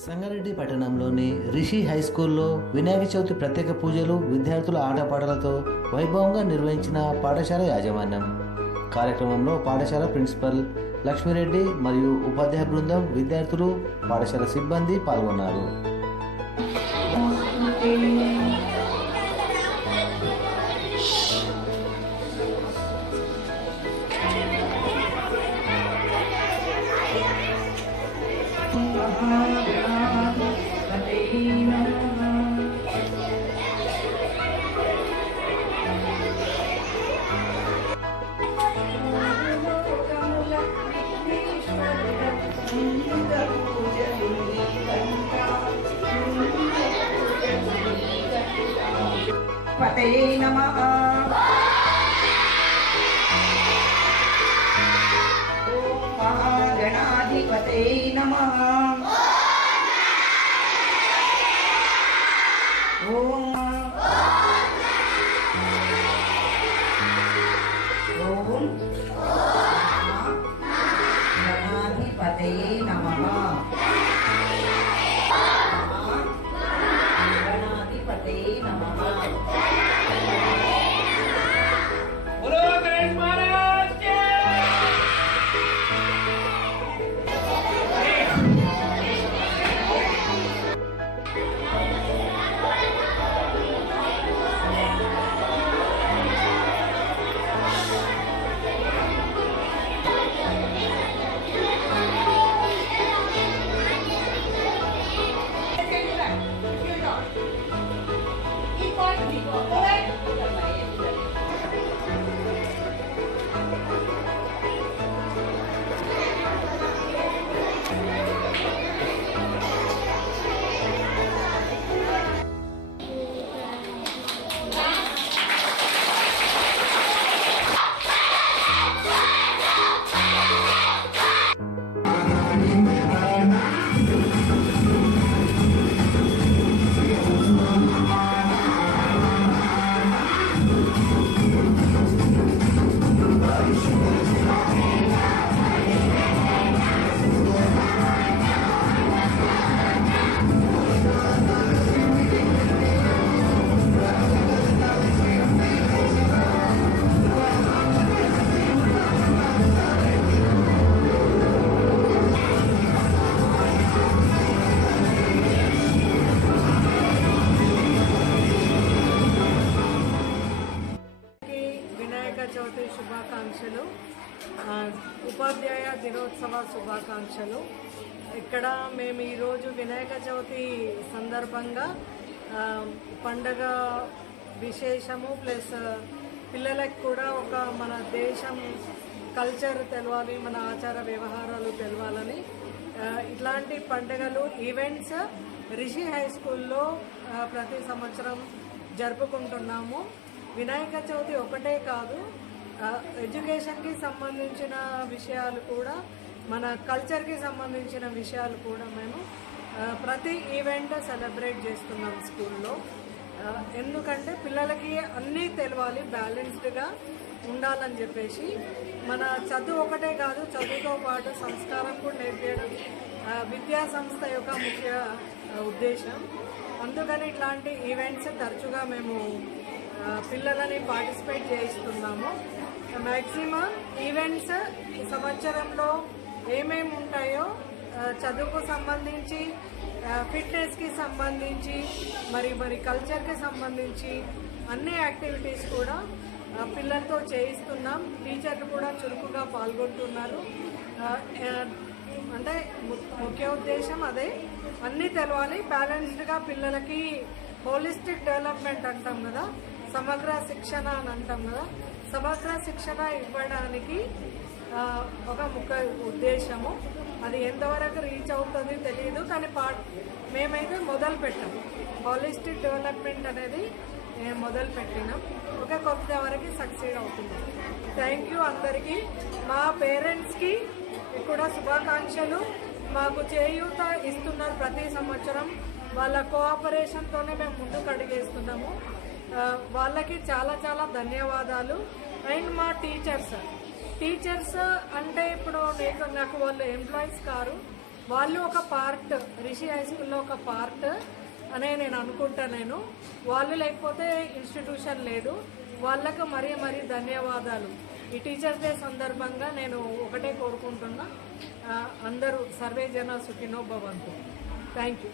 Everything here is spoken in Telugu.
సంగారెడ్డి పట్టణంలోని రిషి హై స్కూల్లో వినాయక చవితి ప్రత్యేక పూజలు విద్యార్థుల ఆటపాటలతో వైభవంగా నిర్వహించిన పాఠశాల యాజమాన్యం. కార్యక్రమంలో పాఠశాల ప్రిన్సిపల్ లక్ష్మిరెడ్డి మరియు ఉపాధ్యాయ బృందం విద్యార్థులు పాఠశాల సిబ్బంది పాల్గొన్నారు. పతయే నమ. ఓం మహాగణాధిపతయే నమ. వినాయక చవితి శుభాకాంక్షలు. ఉపాధ్యాయ దినోత్సవ శుభాకాంక్షలు. ఇక్కడ మేము ఈరోజు వినాయక చవితి సందర్భంగా పండగ విశేషము ప్లస్ పిల్లలకు కూడా ఒక మన దేశం కల్చర్ తెలవాలి మన ఆచార వ్యవహారాలు తెలవాలని. ఇట్లాంటి పండుగలు ఈవెంట్స్ రిషి హై స్కూల్లో ప్రతి సంవత్సరం జరుపుకుంటున్నాము. వినాయక చవితి ఒకటే కాదు ఎడ్యుకేషన్కి సంబంధించిన విషయాలు కూడా మన కల్చర్కి సంబంధించిన విషయాలు కూడా మేము ప్రతి ఈవెంట్ సెలబ్రేట్ చేస్తున్నాం స్కూల్లో. ఎందుకంటే పిల్లలకి అన్నీ తెలవాలి బ్యాలెన్స్డ్గా ఉండాలని చెప్పేసి. మన చదువు ఒకటే కాదు చదువుతో పాటు సంస్కారం కూడా నేర్పించడం విద్యా సంస్థ యొక్క ముఖ్య ఉద్దేశం. అందుకని ఇట్లాంటి ఈవెంట్స్ తరచుగా మేము పిల్లలని పార్టిసిపేట్ చేయిస్తున్నాము. మ్యాక్సిమం ఈవెంట్స్ సంవత్సరంలో ఏమేమి ఉంటాయో చదువుకు సంబంధించి ఫిట్నెస్కి సంబంధించి మరి మరి కల్చర్కి సంబంధించి అన్ని యాక్టివిటీస్ కూడా పిల్లలతో చేయిస్తున్నాం. టీచర్లు కూడా చురుకుగా పాల్గొంటున్నారు. అంటే ము- ముఖ్య ఉద్దేశం అదే. అన్నీ తెలవాలి. బ్యాలెన్స్డ్గా పిల్లలకి హోలిస్టిక్ డెవలప్మెంట్ అంటాం కదా. సమగ్ర శిక్షణ అని అంటాం కదా. సమగ్ర శిక్షణ ఇవ్వడానికి ఒక ముఖ్య ఉద్దేశము. అది ఎంతవరకు రీచ్ అవుతుంది తెలియదు కానీ పా మేమైతే మొదలు పెట్టాము హాలిస్టిక్ డెవలప్మెంట్ అనేది మేము మొదలు పెట్టినాం. ఒక కొంతవరకు సక్సీడ్ అవుతుంది. థ్యాంక్ యూ అందరికీ. మా పేరెంట్స్కి కూడా శుభాకాంక్షలు. మాకు చేయూత ఇస్తున్నారు ప్రతి సంవత్సరం. వాళ్ళ కోఆపరేషన్తోనే మేము ముందుకు అడిగేస్తున్నాము. వాళ్ళకి చాలా చాలా ధన్యవాదాలు. అండ్ మా టీచర్స్ టీచర్స్ అంటే ఇప్పుడు నేను నాకు వాళ్ళు ఎంప్లాయీస్ కారు. వాళ్ళు ఒక పార్ట్ రిషి హై స్కూల్లో ఒక పార్ట్ అనే నేను అనుకుంటా నేను. వాళ్ళు లేకపోతే ఇన్స్టిట్యూషన్ లేదు. వాళ్ళకు మరీ మరీ ధన్యవాదాలు. ఈ టీచర్స్ డే సందర్భంగా నేను ఒకటే కోరుకుంటున్నా. అందరూ సర్వే జన సుఖినో భవంతు. Thank you